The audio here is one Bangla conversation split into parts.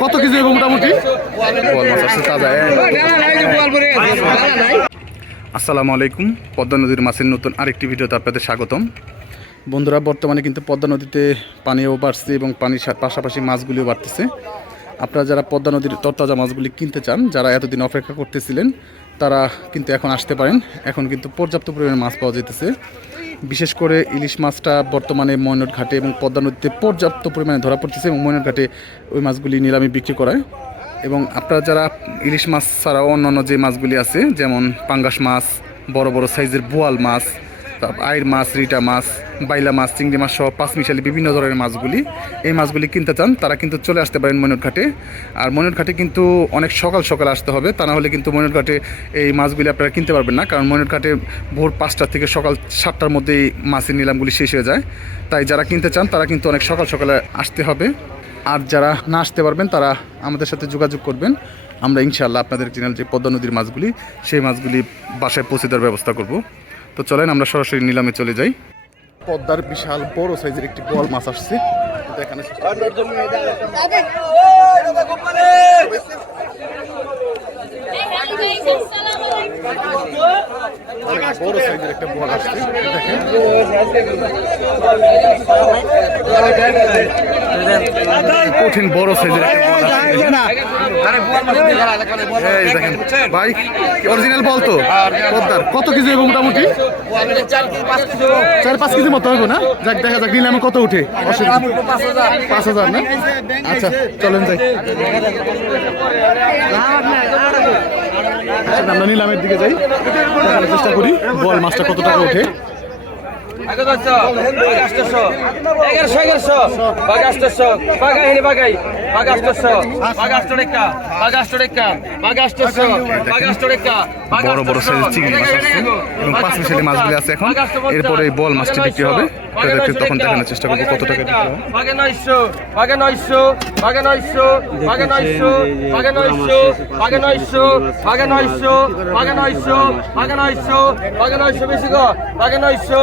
কত মোটামুটি? আসসালামু আলাইকুম, পদ্মা নদীর মাছের নতুন আরেকটি ভিডিওতে আপনাদের স্বাগতম। বন্ধুরা, বর্তমানে কিন্তু পদ্মা নদীতে পানিও বাড়ছে এবং পানির পাশাপাশি মাছগুলিও বাড়তেছে। আপনারা যারা পদ্মা নদীর তরতাজা মাছগুলি কিনতে চান, যারা এতদিন অপেক্ষা করতেছিলেন, তারা কিন্তু এখন আসতে পারেন। এখন কিন্তু পর্যাপ্ত পরিমাণে মাছ পাওয়া যেতেছে বিশেষ করে ইলিশ মাছটা বর্তমানে ময়নট ঘাটে এবং পদ্মা নদীতে পর্যাপ্ত পরিমাণে ধরা পড়তেছে এবং ময়নট ঘাটে ওই মাছগুলি নিলামে বিক্রি করায় এবং আপনারা যারা ইলিশ মাছ ছাড়াও অন্যান্য যে মাছগুলি আছে, যেমন পাঙ্গাস মাছ, বড় বড় সাইজের বোয়াল মাছ আইর মাছ, রিটা মাছ বাইলা মাছ, চিংড়ি মাছ সহ পাঁচমিশালি বিভিন্ন ধরনের মাছগুলি। এই মাছগুলি কিনতে চান, তারা কিন্তু চলে আসতে পারেন ময়নট ঘাটে আর ময়নট ঘাটে কিন্তু অনেক সকাল সকাল আসতে হবে, তা না হলে কিন্তু ময়নট ঘাটে এই মাছগুলি আপনারা কিনতে পারবেন না, কারণ ময়নট ঘাটে ভোর পাঁচটা থেকে সকাল সাতটার মধ্যেই মাছের নিলামগুলি শেষ হয়ে যায়। তাই যারা কিনতে চান, তারা কিন্তু অনেক সকাল সকালে আসতে হবে। আর যারা না আসতে পারবেন, তারা আমাদের সাথে যোগাযোগ করবেন। আমরা ইনশাআল্লাহ আপনাদের চ্যানেল যে পদ্মা নদীর মাছগুলি, সেই মাছগুলি বাসায় পৌঁছে দেওয়ার ব্যবস্থা করব। তো চলেন, আমরা সরাসরি নিলামে চলে যাই। পদ্মার বিশাল বড় সাইজের একটি বল মাছ আসছে। দেখানো বড় সাইজের একটা বল আসছে। দেখেন। কঠিন বড় সাইজের একটা এই দেখেন ভাই অরিজিনাল বল তো? পদ্মার। কত কেজি হবে মোটামুটি? চার পাঁচ কেজি মতো হবে না? যাক দেখা যাক নিলামে কত উঠে? অসুবিধা পাঁচ হাজার না? আচ্ছা চলেন যাই। আচ্ছা, আমরা নিলামের দিকে যাই। চেষ্টা করি বল মাছটা কত টাকা ওঠে এগারোশো এগারোশো এগারোশো রেখা রেখা রেখা বড় বড় সাইজের চিংড়ি মাছ আসছে এবং পাঁচ মিশালি মাছগুলি আছে এখন এরপরে এই বল মাছটি বিক্রি হবে তাদেরকে তখন দেখানোর চেষ্টা করব কত টাকা বিক্রি হয় নয়শো বাগে নয়শো বাগে নয়শো বাগে নয়শো বাগে নয়শো নয়শো নয়শো বাগে নয়শো নয়শো নয়শো বেশি গো নয়শো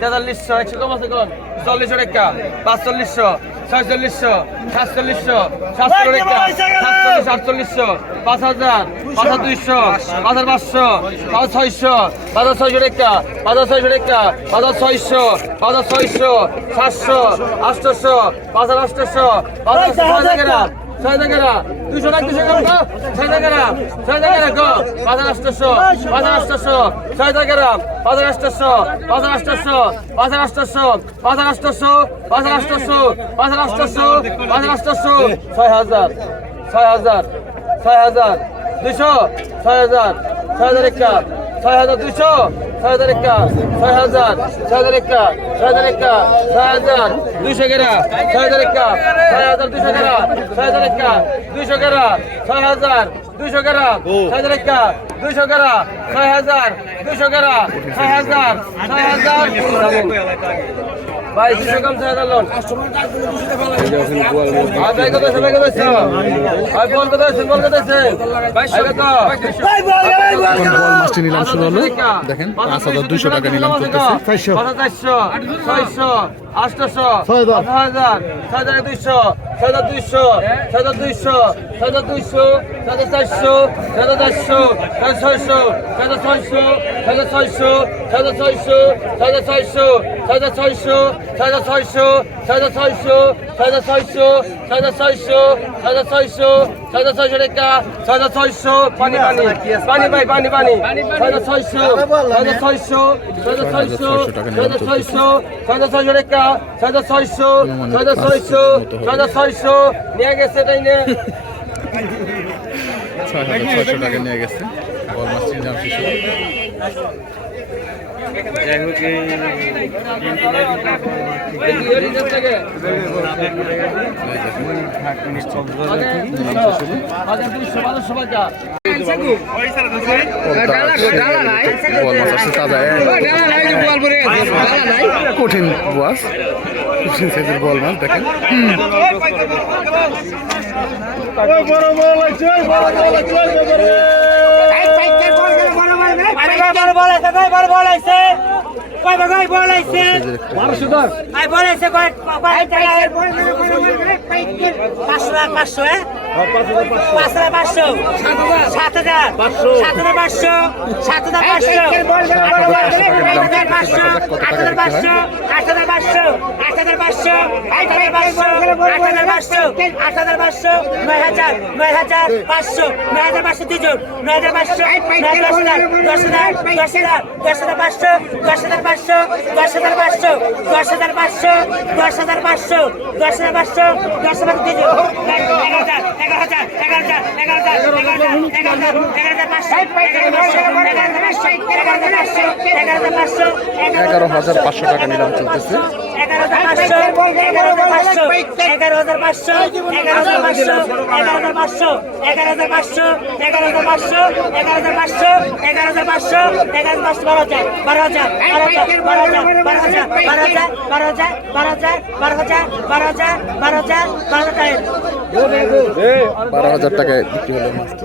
তেতাল্লিশশো একশো কম আছে কোন চল্লিশশো টাকা, পাঁচচল্লিশশো, ছয়চল্লিশশো, সাতচল্লিশশো সাতশো টাকা, সাতচল্লিশ, আটচল্লিশশো, পাঁচ হাজার পাঁচ হাজার দুইশো, পাঁচ হাজার পাঁচশো, পাঁচ ছয়শো, পাঁচ হাজার ছয়শো টাকা, পাঁচ হাজার ছয়শো টাকা, পাঁচ হাজার ছয়শো, পাঁচ হাজার ছয়শো, সাতশো, আটশোশো, পাঁচ হাজার আটশোশো, পাঁচ হাজার ছয় টাকা দুশো টাকা দুশো কম ছয় টাকা ছয় টাকা কম পাঁচ আটশো পাঁচ আটশো ছয় টাকা পাঁচ আটশো পাঁচ আটশো পাঁচ আটশো পাঁচ আটশো পাঁচ আটশো পাঁচ আটশো পাঁচ আটশো ছয় হাজার ছয় হাজার ছয় হাজার দুশো ছয় হাজার ছয় হাজার ছয় হাজার একা ছয় হাজার ছয় হাজার একা ছয় হাজার একা ছয় হাজার দুশো গেরা ছয় হাজার একা ছয় হাজার দুশো গেরা ছয় হাজার একা দুশো গেরা ছয় হাজার দুশো গেরা ছয় হাজার একা দুশো গেরা ছয় হাজার দুশো গেরা ছয় হাজার ছয় হাজার। ভাই দুশো কম ছয় হাজার লোন। ভাই কত আছে ভাই কত আছে? ভাই বল কত আছে বল কত আছে? মাছটি নিলাম শুরু হলো দেখেন পাঁচ হাজার দুইশো টাকা নিলাম চলতেছে। ছয়শো। আটশো ছয় হাজার। ছয় হাজার দুইশো ছয় হাজার দুইশো ছয় হাজার দুইশো ছয় হাজার দুইশো ছয় হাজার চারশো ছয় হাজার চারশো ছয় ছয়শো ছয় হাজার ছয়শো ছয় হাজার ছয়শো ছয় হাজার ছয়শো ছয় হাজার ছয়শো ছয় হাজার ছয়শো ছয় হাজার ছয়শো ছয় হাজার ছয়শো ছয় হাজার ছয়শো ছয় হাজার ছয়শো ছয় হাজার ছয়শো ছয় হাজার ছয়শো ছয় হাজার ছয়শো পানি পানি পানি ভাই পানি পানি হাজার ছয়শো ছয় হাজার ছয়শো ছয় হাজার ছয়শো ছয় হাজার ছয়শো ছয় হাজার ছয়শো টাকা ছয় ছয়শো ছয় ছয়শো ছয় ছয়শো নিয়ে গেছে তাই না ছয় হাজার ছয়শো টাকা নিয়ে গেছে। বল মাছটির দাম শিশু যাই হোক কঠিন বল। মাছ দেখেন। পাঁচশো পাঁচ হাজার পাঁচশো সাত হাজার সাত হাজার পাঁচশো সাত হাজার পাঁচশো আট হাজার পাঁচশো আট হাজার পাঁচশো আট হাজার পাঁচশো। আট হাজার পাঁচশো আট হাজার পাঁচশো আট হাজার পাঁচশো নয় হাজার নয় হাজার পাঁচশো নয় হাজার পাঁচশো দুজন নয় হাজার পাঁচশো নয় দশ হাজার দশ হাজার দশ হাজার দশ হাজার পাঁচশো দশ হাজার পাঁচশো দশ হাজার পাঁচশো দশ হাজার পাঁচশো দশ হাজার পাঁচশো দশ হাজার পাঁচশো দশ হাজার দুজন এগারো এগারো হাজার এগারো হাজার এগারো এগারো হাজার এগারো পাঁচশো এগারো পাঁচশো এগারো পাঁচশো এগারো পাঁচশো এগারো হাজার পাঁচশো টাকা নিলাম চলতেছে এগারো হাজার পাঁচশো এগারো হাজার পাঁচশো এগারো হাজার পাঁচশো এগারো পাঁচশো এগারো হাজার পাঁচশো এগারো হাজার পাঁচশো এগারো হাজার পাঁচশো এগারো হাজার পাঁচশো এগারো হাজার পাঁচশো বারো হাজার বারো হাজার বারো হাজার বারো বারো হাজার বারো বারো হাজার বারো হাজার বারো হাজার বারো বারো হাজার বারো হাজার টাকায় বিক্রি হলো মাছটি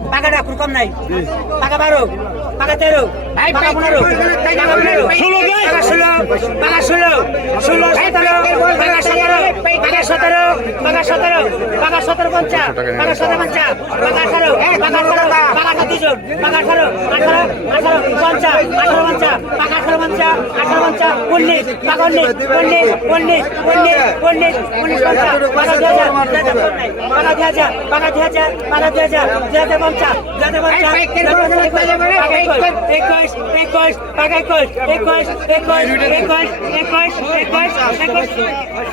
টাকাটা কম নাই। পাকা বারো টাকা তেরো টাকা পনেরো টাকা পনেরো টাকা ষোলো টাকা ষোলো ষোলো সতেরো টাকা সতেরো টাকা সতেরো টাকা সতেরো টাকা সতেরো পঞ্চাশ টাকা সতেরো পঞ্চাশ টাকা আঠারো টাকা। আঠারো টাকা দুজন পাকা আঠারো আঠারো আঠারো পঞ্চাশ আঠারো পঞ্চাশ পাকা আঠারো পঞ্চাশ আঠারো পঞ্চাশ উনিশ পাকা উনিশ উনিশ উনিশ উনিশ উনিশ উনিশ পঞ্চাশ পাকা দুই হাজার পাকা দুই হাজার পাকা দুই হাজার পাকা দুই হাজার দুই হাজার পঞ্চাশ দুই হাজার পঞ্চাশ একুশ একুশ পাকা একুশ একুশ একুশ একুশ একুশ একুশ একুশ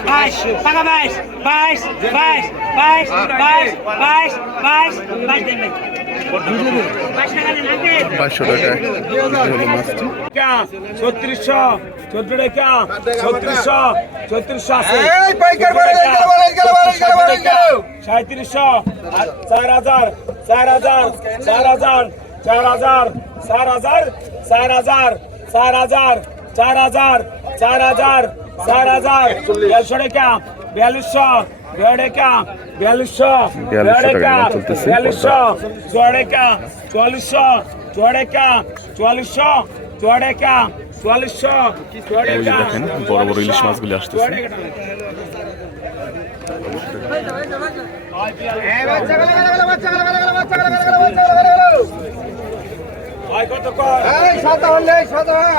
বাইশ পাকা বাইশ বাইশ বাইশ বাইশ বাইশ বাইশ বাইশ বাইশ বাইশ বাইশশো টাকা। ছত্রিশশো চোদ্দ টাকা ছত্রিশশো ছত্রিশশো আছে সাঁত্রিশশো চার হাজার চার হাজার চার হাজার চার হাজার চার হাজার চার হাজার চার হাজার চার হাজার চার হাজার চার হাজার। বিয়াল্লিশশো টাকা। বিয়াল্লিশশো বিয়াল্লিশশো বিয়াল্লিশশো চুয়াডেকা চুয়াল্লিশশো চুয়াডেকা চুয়াল্লিশশো চুয়াডেকা চুয়াল্লিশশো চুয়াডেকা দেখেন বড় বড় ইলিশ মাছগুলি আসতেছে। কত কয়? সাতান্ন সাতান্ন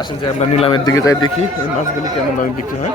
আসেন যে আমরা নিলামের দিকে যাই দেখি এই মাছগুলি কেমন দামে বিক্রি হয়।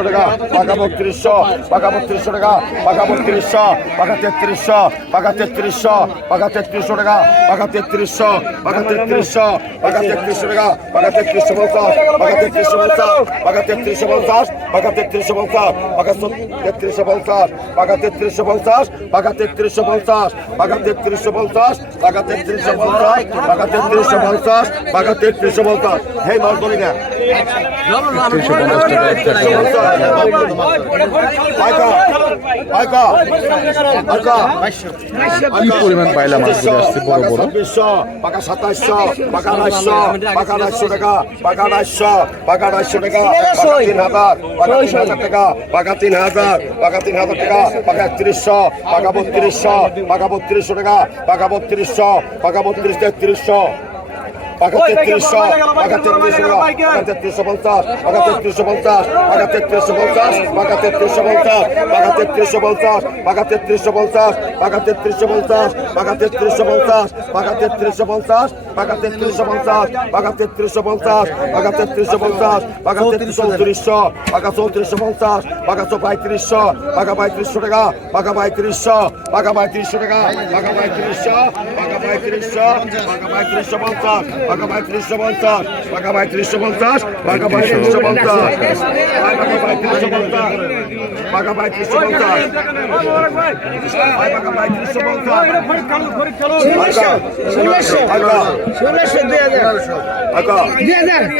টাকা পাকা বত্রিশশো পাকা বত্রিশশো টাকা পাকা বত্রিশশো পাকা তেত্রিশশো পাকা তেত্রিশশো পাকা তেত্রিশশো টাকা পাকা তেত্রিশশো পাকা তেত্রিশশো পাকা তেত্রিশশো টাকা পাকা তেত্রিশশো পঞ্চাশ পাকা তেত্রিশশো পঞ্চাশ পাকা তেত্রিশশো পঞ্চাশ পাকা তেত্রিশশো পঞ্চাশ পাকা তেত্রিশশো পঞ্চাশ পাকা তেত্রিশশো পঞ্চাশ পাকা তেত্রিশশো পঞ্চাশ পাকা তেত্রিশশো পঞ্চাশ পাকা তেত্রিশশো পঞ্চাশ পাকা তেত্রিশশো পঞ্চাশ পাকা তেত্রিশশো পঞ্চাশ হে মাল করি না কি পরিমাণ বাইলা মাছগুলো আসছে বড় বড় পাকা সাতাশশো পাকা আড়াইশো পাকা আড়াইশো টাকা পাকা আড়াইশো পাকা আড়াইশো টাকা তিন হাজার পাকা তিন হাজার টাকা পাকা তিন হাজার পাকা তিন হাজার টাকা পাকা একত্রিশশো পাকা বত্রিশশো পাকা বত্রিশশো টাকা পাকা বত্রিশশো পাকা বত্রিশ তেত্রিশশো পাকা তেত্রিশশো পাকা তেত্রিশশো পঞ্চাশ পাকা তেত্রিশশো পঞ্চাশ পাকা তেত্রিশশো পঞ্চাশ পাকা তেত্রিশশো পঞ্চাশ পাকা তেত্রিশশো পঞ্চাশ পাকা তেত্রিশশো পঞ্চাশ পাকা তেত্রিশশো পঞ্চাশ পাকা তেত্রিশশো পঞ্চাশ পাকা তেত্রিশশো পঞ্চাশ পাকা তেত্রিশশো পঞ্চাশ পাকা তেত্রিশশো পঞ্চাশ পাকা তেত্রিশশো পঞ্চাশ পাকা তেত্রিশশো পঞ্চাশ পাকা তেত্রিশ চৌত্রিশশো পাকা চৌত্রিশশো পঞ্চাশ পাকা চৌ পঁয়ত্রিশশো পাকা পঁয়ত্রিশশো টাকা পাকা পঁয়ত্রিশশো পাকা পঁয়ত্রিশশো টাকা পাকা পঁয়ত্রিশশো পাকা পঁয়ত্রিশশো পাকা পঁয়ত্রিশশো পঞ্চাশ পাকা পঁয়ত্রিশশো পঞ্চাশ পাকা পঁয়ত্রিশশো পঞ্চাশ পাকা পঁয়ত্রিশশো পঞ্চাশ পাকা।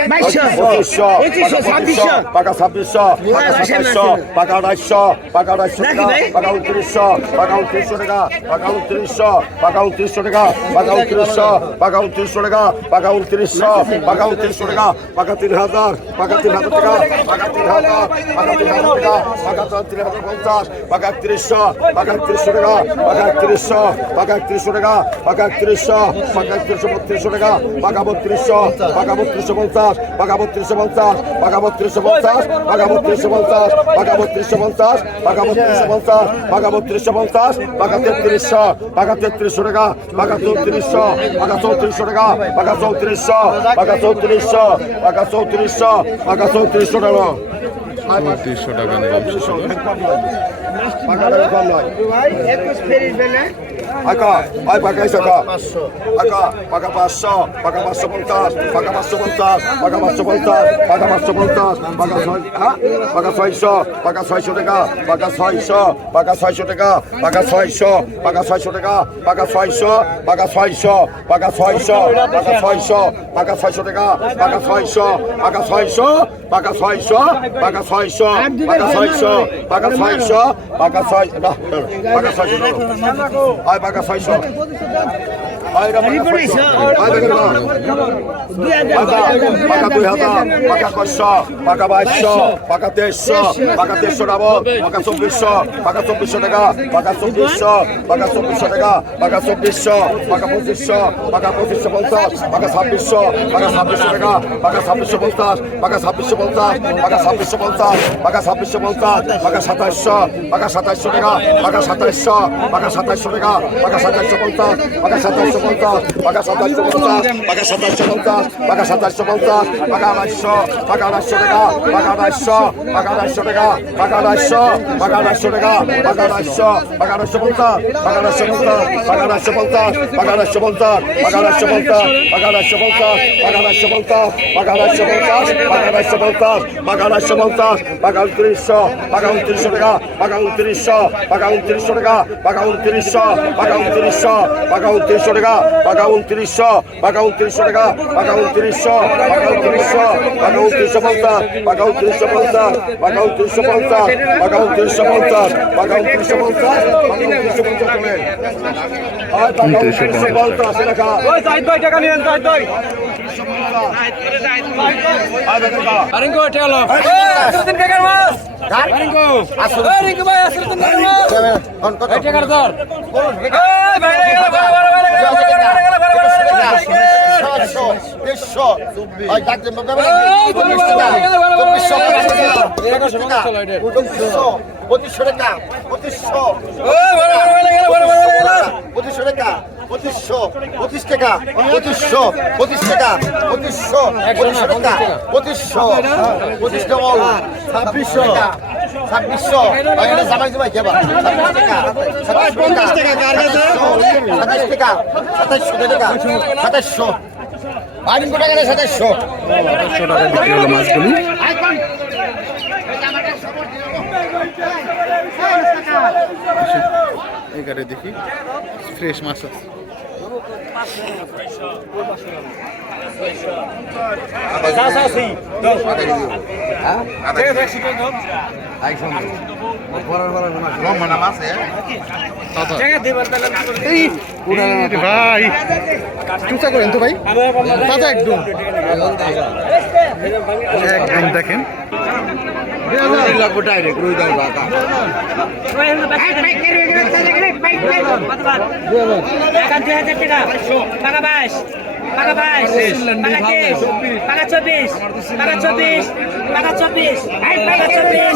পঁয়ত্রিশশো পঞ্চাশ পাকা পঁয়ত্রিশশো পঞ্চাশ পাকা পঁয়ত্রিশশো পঞ্চাশ পাকা ছাব্বিশশো পাকা সাতাইশশো পাকা আড়াইশো পাকা আড়াইশো টাকা পাকা উনত্রিশশো পাকা উনত্রিশশো টাকা পাকা উনত্রিশশো পাকা উনত্রিশশো টাকা পাকা উনত্রিশশো পাকা উনত্রিশশো টাকা পাকা উনত্রিশশো পাকা উনত্রিশশো টাকা পাকা তিন হাজার পাকা তিন হাজার টাকা পাকা তিন হাজার পাকা তিন হাজার টাকা পাকা তিন হাজার পঞ্চাশ পাকা একত্রিশশো পাকা একত্রিশশো টাকা পাকা একত্রিশশো পাকা একত্রিশশো টাকা পাকা একত্রিশশো পাকা একত্রিশশো বত্রিশশো টাকা পাকা বত্রিশশো পাকা বত্রিশশো পঞ্চাশ পাকা বত্রিশশো পঞ্চাশ পাকা বত্রিশশো পঞ্চাশ পাকা বত্রিশশো পঞ্চাশ পাকা বত্রিশশো পঞ্চাশ পাকা বত্রিশশো পঞ্চাশ পাকা বত্রিশশো পঞ্চাশ পাকা তেত্রিশশো পাকা তেত্রিশশো টাকা পাকা চৌত্রিশশো পাকা চৌত্রিশশো টাকা পাকা চৌত্রিশশো পাকা চৌত্রিশশো পাকা চৌত্রিশশো পাকা চৌত্রিশশো টাকা। টাকা পাকা কম নয়। পাকা আয় পাকা এসে কা পাকা পাঁচশো পাকা পাঁচশো পঞ্চাশ পাকা পাঁচশো পঞ্চাশ পাকা পাঁচশো পঞ্চাশ পাকা পাঁচশো পঞ্চাশ পাকা ছয় হ্যাঁ পাকা ছয়শো পাকা ছয়শো টাকা পাকা ছয়শো পাকা ছয়শো টাকা পাকা ছয়শো পাকা ছয়শো টাকা পাকা ছয়শো পাকা ছয়শো পাকা ছয়শো পাকা ছয়শো পাকা ছয়শো টাকা পাকা ছয়শো পাকা ছয়শো পাকা ছয়শো পাকা ছয়শো পাকা ছয়শো পাকা ছয়শো পাকা ছয় পাকা ছয়শো আয় paga, faz jogo. পাকা দুই হাজার পাকা কয়শো পাকা বাইশশো পাকা তেইশশো পাকা তেইশশো ডাবল পাকা চব্বিশশো পাকা চব্বিশশো টাকা পাকা চব্বিশশো পাকা চব্বিশশো টাকা পাকা চব্বিশশো পাকা পঁচিশশো পাকা পঁচিশশো পঞ্চাশ পাকা ছাব্বিশশো পাকা ছাব্বিশশো টাকা পাকা ছাব্বিশশো পঞ্চাশ পাকা ছাব্বিশশো পঞ্চাশ পাকা ছাব্বিশশো পঞ্চাশ পাকা ছাব্বিশশো পঞ্চাশ পাকা সাতাইশশো পাকা সাতাইশশো টাকা পাকা সাতাইশশো পাকা সাতাইশশো টাকা পাকা সাতাইশশো পঞ্চাশ পাকা সাতাইশশো পঞ্চাশ পাকা সাতাইশশো পঞ্চাশ পাকা সাতাইশশো পঞ্চাশ পাকা সাতাইশশো পঞ্চাশ পাকা আড়াইশো পাকা আড়াইশো টাকা পাকা আড়াইশো পাকা আড়াইশো টাকা পাকা আড়াইশো পাকা আড়াইশো টাকা পাকা আড়াইশো পাকা আড়াইশো পঞ্চাশ পাকা আড়াইশো পঞ্চাশ পাকা আড়াইশো পঞ্চাশ পাকা আড়াইশো পঞ্চাশ পাকা আড়াইশো পঞ্চাশ পাকা আড়াইশো পঞ্চাশ পাকা আড়াইশো পঞ্চাশ পাকা আড়াইশো পঞ্চাশ পাকা আড়াইশো পঞ্চাশ পাকা আড়াইশো পঞ্চাশ পাকা উনত্রিশশো পাকা উনত্রিশশো টাকা পাকা উনত্রিশশো পাকা উনত্রিশশো টাকা পাকা উনত্রিশশো পাকা উনত্রিশশো পাকা উনত্রিশশো টাকা পাকা উনত্রিশশো পাকা উনত্রিশশো টাকা পাকা উনত্রিশশো পাকা উনত্রিশশো পাকা উনত্রিশশো পঞ্চাশ পাকা উনত্রিশশো পঞ্চাশ পাকা উনত্রিশশো পঞ্চাশ পাকা উনত্রিশশো পঞ্চাশ পাকা উনত্রিশশো পঞ্চাশ পাকা উনত্রিশশো পঞ্চাশ টাকা। ওই সাইড ভাই টাকা আর টাকা টাকা আসরুদ্দিন কাকার মাছ। আরেঙ্কো ভাই আসরুদ্দিন কাকার মাছ। এই টাকার দর এই ভাই ভাই ভাই ভাই পঁচিশশো টাকা পঁচিশশো পঁচিশশো টাকা পঁচিশশো পঁচিশ টাকা পঁচিশশো পঁচিশ টাকা পঁচিশশো পঁচিশশো টাকা পঁচিশশো পঁচিশ টাকা ছাব্বিশশো ছাব্বিশশো। জামাই জামাই কেবা পঞ্চাশ টাকা সাতাশ টাকা। সাতাশশো টাকা। সাতাশশো। আইন টাকা নেই সাতাশশো? পাঁচশো টাকা বিক্রি হলো মাছগুলি। এগারে দেখি। ফ্রেশ মাছ আছে। এই ভাই। চুচা করেন তো ভাই। তাজা একদম। একদম দেখেন টাকা টাকা বাইশ টাকা তেইশ টাকা চব্বিশ টাকা চব্বিশ টাকা চব্বিশ টাকা চব্বিশ